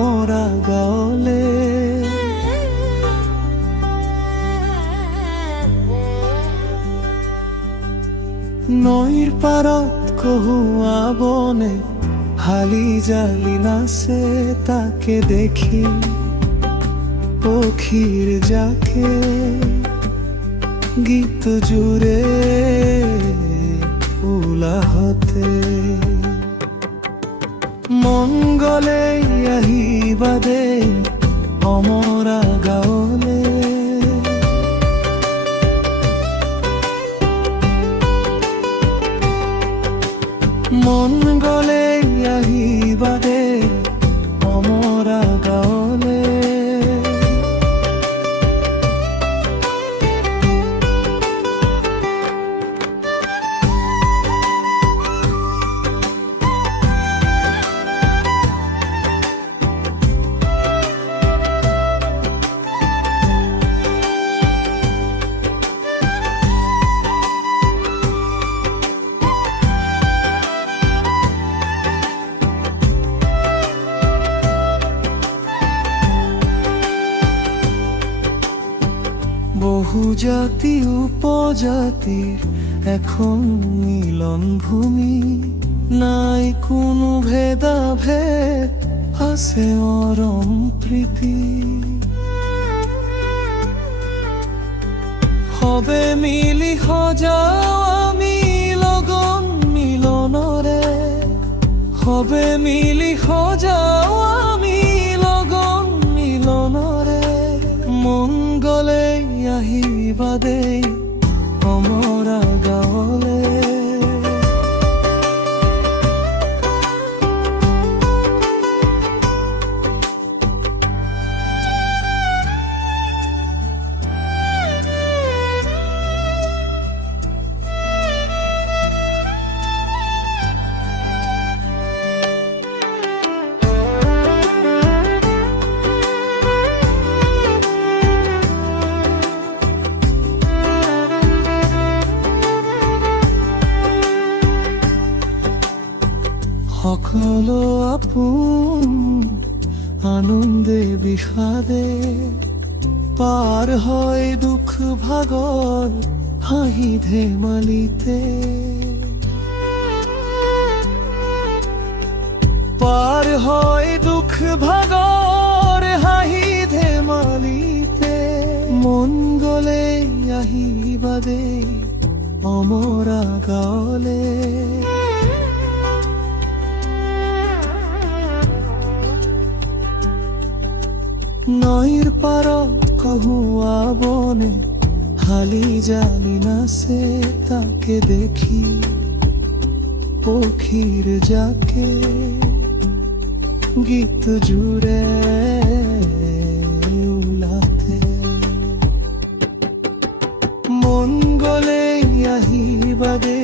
অমরা গাওলে। নৈৰ পাৰত কহুৱা বনে হালি জালি নাচে, তাকে দেখি পক্ষীৰ যাকে গীত জুৰে উলাহতে। মন গলে আহিবা দেই অমৰা গাঁৱলে। মন গলে আহিবা দেই অমৰা গাঁৱলে। বহু জাতি উপজাতির এখন মিলন ভূমি, নাই কোনো ভেদাভেদ, আছে অরম প্রীতি। হবে মিলি সজাও আমি লগন মিলনরে। হবে মিলি সজাও আমি লগন মিলনরে। মন গলে আহিবা দেই অমৰা গাঁৱলে। সকলো আপোন আনন্দে বিষাদে, পার হয় দুঃখ ভাগর হাঁহি ধেমালিতে। পার হয় দুঃখ ভাগর হাঁহি ধেমালিতে। মন গলে আহিবা দেই অমৰা গাঁৱলে। নৈৰ পাৰত কহুৱা বনে হালি জালি নাচে, তাকে দেখি পক্ষীৰ যাকে গীত জুৰে উলাতে। মন গলে আহিবা দে